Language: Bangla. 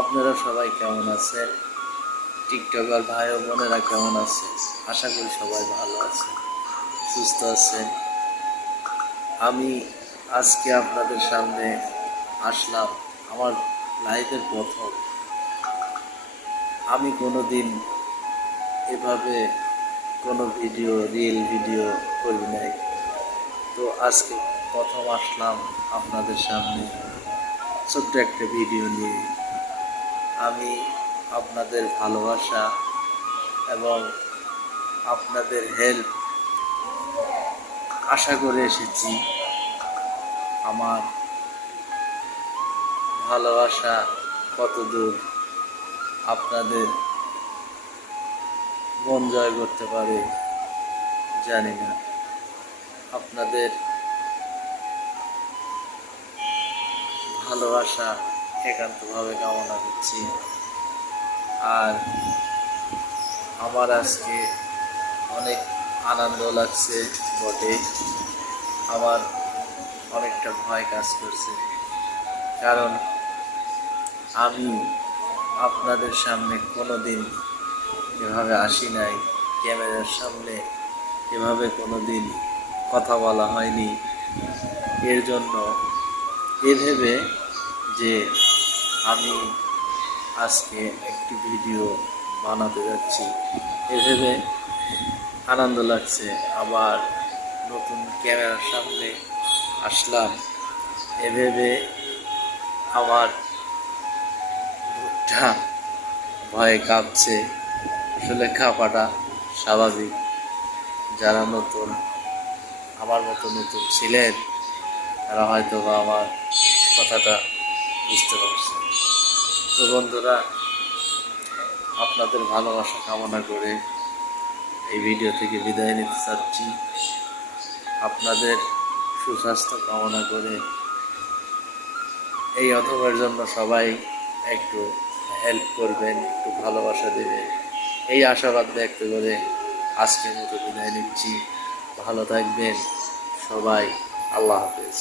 আপনারা সবাই কেমন আছেন? টিকটকার ভাই ও বোনেরা কেমন আছে? আশা করি সবাই ভালো আছেন, সুস্থ আছেন। আমি আজকে আপনাদের সামনে আসলাম আমার লাইফের প্রথম। আমি কোনোদিন এভাবে কোনো রিল ভিডিও করি নাই। তো আজকে প্রথম আসলাম আপনাদের সামনে ছোট্ট একটা ভিডিও নিয়ে। আমি আপনাদের ভালোবাসা এবং আপনাদের হেল্প আশা করে এসেছি। আমার ভালোবাসা কতদূর আপনাদের মন জয় করতে পারে জানি না। আপনাদের ভালোবাসা একান্তভাবে কামনা করছি। আর আমার আজকে অনেক আনন্দ লাগছে বটে, আমার অনেকটা ভয় কাজ করছে, কারণ আমি আপনাদের সামনে কোনোদিন এভাবে আসি নাই। ক্যামেরার সামনে এভাবে কোনোদিন কথা বলা হয়নি। এর জন্য ভেবে যে আমি আজকে একটি ভিডিও বানাতে যাচ্ছি, ভেবে আনন্দ লাগছে। আবার নতুন ক্যামেরার সামনে আসলাম, ভেবে আমার বুকটা ভয়ে কাঁপছে। আসলে কাঁপাটা স্বাভাবিক। যারা নতুন, আমার মতো নতুন ছিলেন, তারা হয়তো বা আমার কথাটা বুঝতে পারছে। তো বন্ধুরা, আপনাদের ভালোবাসা কামনা করে এই ভিডিও থেকে বিদায় নিতে চাচ্ছি। আপনাদের সুস্বাস্থ্য কামনা করে এই অথবার জন্য সবাই একটু হেল্প করবেন, একটু ভালোবাসা দেবেন, এই আশাবাদ ব্যক্ত করে আজকের মতো বিদায় নিচ্ছি। ভালো থাকবেন সবাই। আল্লাহ হাফেজ।